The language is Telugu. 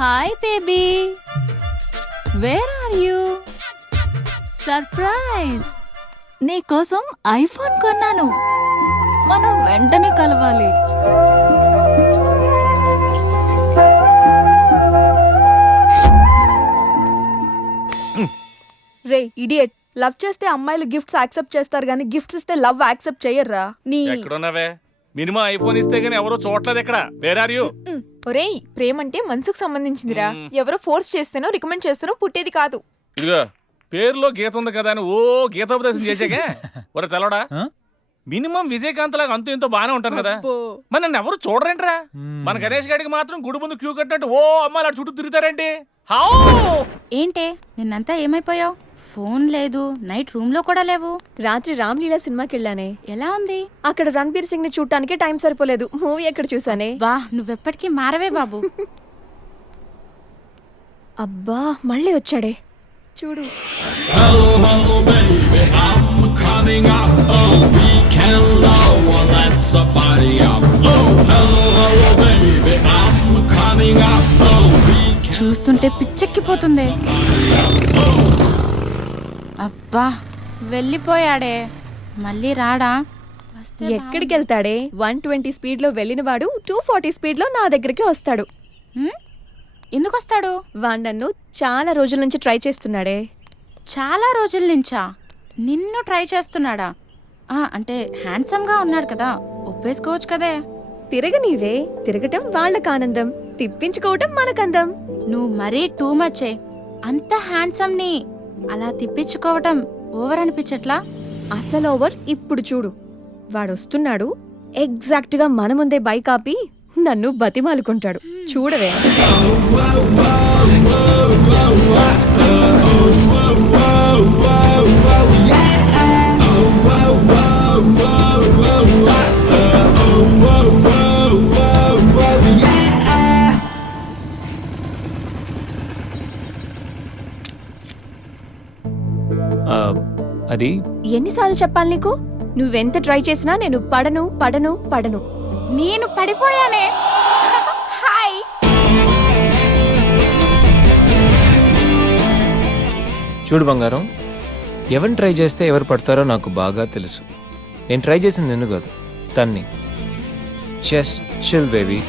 Hi baby, where are you? Surprise! నీకోసం ఐఫోన్ కొన్నాను. మనం వెంటనే కలవాలి. రే ఇడియట్, లవ్ చేస్తే అమ్మాయిలు గిఫ్ట్స్ యాక్సెప్ట్ చేస్తారు గానీ గిఫ్ట్స్ ఇస్తే లవ్ యాక్సెప్ట్ చెయ్యర్రా. నీ ఎక్కడున్నావే? మినిమం ఐఫోన్ ఇస్తే గానీ ఎవరో చూడలేదు. ఎక్కడ వేర్ ఆర్ యూ? ఒరేయ్, ప్రేమంటే మనసుకు సంబంధించిందిరా. ఎవరో ఫోర్స్ చేస్తేనో రికమెండ్ చేస్తేనో పుట్టేది కాదు. ఇదిగో పేరులో గీత ఉంది కదా అని ఓ గీతోపదేశం చేసాకే ఒరే తెలవడా, మినిమం విజయకాంత్ లాగా అంతూ ఇంతో బానే ఉంటాను కదా, మరి నన్ను ఎవరు చూడరేంట్రా? మన గణేష్ గారికి మాత్రం గుడి ముందు క్యూ కట్టినట్టు ఓ అమ్మాయిలు చుట్టూ తిరుగుతారేంటి? ఏంటే నిన్నంతా ఏమైపోయావు? ఫోన్ లేదు, నైట్ రూమ్ లో కూడా లేవు. రాత్రి రామ్లీలా సినిమాకి వెళ్ళానే. ఎలా ఉంది? అక్కడ రణబీర్ సింగ్ ని చూడటానికి టైం సరిపోలేదు. మూవీ ఎక్కడ చూసానే. వా, నువ్వెప్పటికీ మారవే బాబు. అబ్బా మళ్ళీ వచ్చాడే చూడు. చూస్తుంటే పిచ్చెక్కిపోతుంది. అబ్బా వెళ్ళిపోయాడే, మళ్ళీ రాడా? ఎక్కడికి వెళ్తాడే? 120 స్పీడ్ లో వెళ్ళిన వాడు 240 స్పీడ్ లో నా దగ్గరికి వస్తాడు. ఎందుకు వస్తాడు? వాడు నన్ను చాలా రోజుల నుంచి ట్రై చేస్తున్నాడే. చాలా రోజుల నుంచా? నిన్ను ట్రై చేస్తున్నాడా? అంటే హ్యాండ్సమ్ గా ఉన్నాడు కదా, ఒప్పేసుకోవచ్చు కదే. తిరగనీవే, తిరగటం వాళ్ళకి ఆనందం, తిప్పించుకోవటం మనకందం. నువ్వు మరీ టూ మచ్చే. అంత హ్యాండ్సమ్ ని అలా తిప్పించుకోవటం ఓవర్ అనిపించట్లా? అసలు ఓవర్. ఇప్పుడు చూడు, వాడొస్తున్నాడు. ఎగ్జాక్ట్ గా మన ముందే బైక్ ఆపి నన్ను బతిమాలుకుంటాడు. చూడవే. అది ఎన్నిసార్లు చెప్పాలి నీకు? నువ్వెంత ట్రై చేసినా నేను పడను పడను పడను. నేను పడిపోయానే. హాయ్. చూడు బంగారం, ఎవరిని ట్రై చేస్తే ఎవరు పడతారో నాకు బాగా తెలుసు. నేను ట్రై చేసింది నిన్ను కాదు, తన్ని. Just chill baby.